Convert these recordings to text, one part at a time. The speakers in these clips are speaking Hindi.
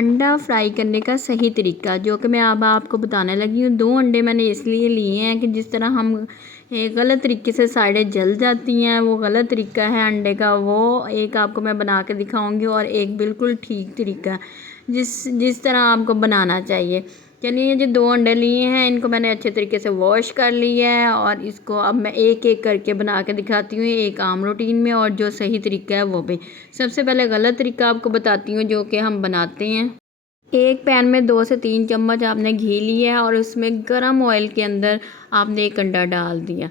अंडा फ्राई करने का सही तरीका जो कि मैं अब आपको बताने लगी हूँ। 2 अंडे मैंने इसलिए लिए हैं कि जिस तरह हम एक गलत तरीके से साइडें जल जाती हैं, वो गलत तरीका है अंडे का, वो एक आपको मैं बना के दिखाऊंगी और एक बिल्कुल ठीक तरीका जिस तरह आपको बनाना चाहिए। चलिए, ये जो 2 अंडे लिए हैं इनको मैंने अच्छे तरीके से वॉश कर लिया है और इसको अब मैं एक एक करके बना के दिखाती हूँ, एक आम रूटीन में और जो सही तरीका है वो भी। सबसे पहले गलत तरीका आपको बताती हूँ जो कि हम बनाते हैं। एक पैन में 2 से 3 चम्मच आपने घी लिया है और उसमें गरम ऑयल के अंदर आपने एक अंडा डाल दिया।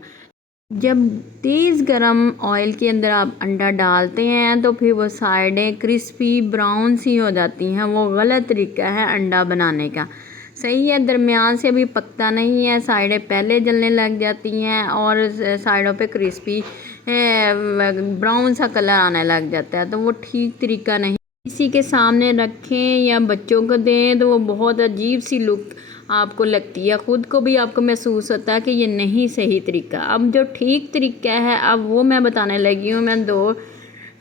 जब तेज़ गरम ऑयल के अंदर आप अंडा डालते हैं तो फिर वो साइडें क्रिस्पी ब्राउन सी हो जाती हैं, वो गलत तरीका है अंडा बनाने का। सही है, दरमियान से अभी पकता नहीं है, साइडें पहले जलने लग जाती हैं और साइडों पे क्रिस्पी ब्राउन सा कलर आने लग जाता है, तो वो ठीक तरीका नहीं। किसी के सामने रखें या बच्चों को दें तो वो बहुत अजीब सी लुक आपको लगती है, ख़ुद को भी आपको महसूस होता है कि ये नहीं सही तरीका। अब जो ठीक तरीका है अब वो मैं बताने लगी हूँ। मैं 2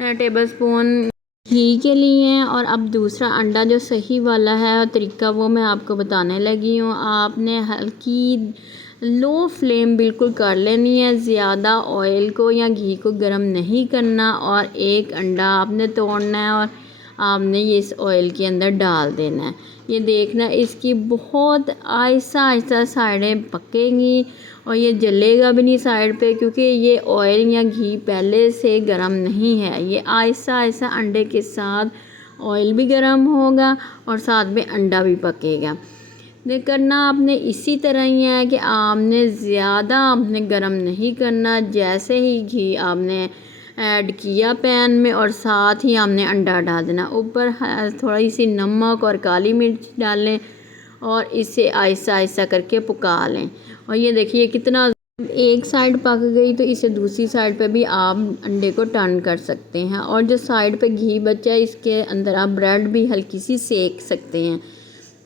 टेबलस्पून घी के लिए हैं और अब दूसरा अंडा जो सही वाला है तरीका वो मैं आपको बताने लगी हूँ। आपने हल्की लो फ्लेम बिल्कुल कर लेनी है, ज़्यादा ऑयल को या घी को गर्म नहीं करना और एक अंडा आपने तोड़ना है और आपने ये इस ऑयल के अंदर डाल देना है। ये देखना इसकी बहुत आहिस्ता आहिस्ता साइडें पकेंगी और ये जलेगा भी नहीं साइड पे, क्योंकि ये ऑयल या घी पहले से गरम नहीं है। ये आहिस्ता आहिस्ता अंडे के साथ ऑयल भी गरम होगा और साथ में अंडा भी पकेगा। करना आपने इसी तरह ही है कि आपने ज़्यादा आपने गरम नहीं करना। जैसे ही घी आपने ऐड किया पैन में और साथ ही हमने अंडा डाल देना, ऊपर थोड़ी सी नमक और काली मिर्च डालें और इसे आहिस्ता आहिस्ता करके पका लें। और ये देखिए कितना एक साइड पक गई तो इसे दूसरी साइड पे भी आप अंडे को टर्न कर सकते हैं और जो साइड पे घी बचा है इसके अंदर आप ब्रेड भी हल्की सी सेक सकते हैं।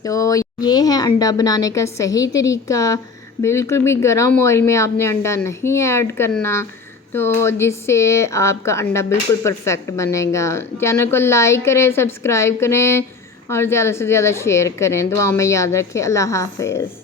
तो ये है अंडा बनाने का सही तरीका। बिल्कुल भी गरम ऑयल में आपने अंडा नहीं ऐड करना, तो जिससे आपका अंडा बिल्कुल परफेक्ट बनेगा। चैनल को लाइक करें, सब्सक्राइब करें और ज़्यादा से ज़्यादा शेयर करें। दुआओं में याद रखें। अल्लाह हाफ़िज़।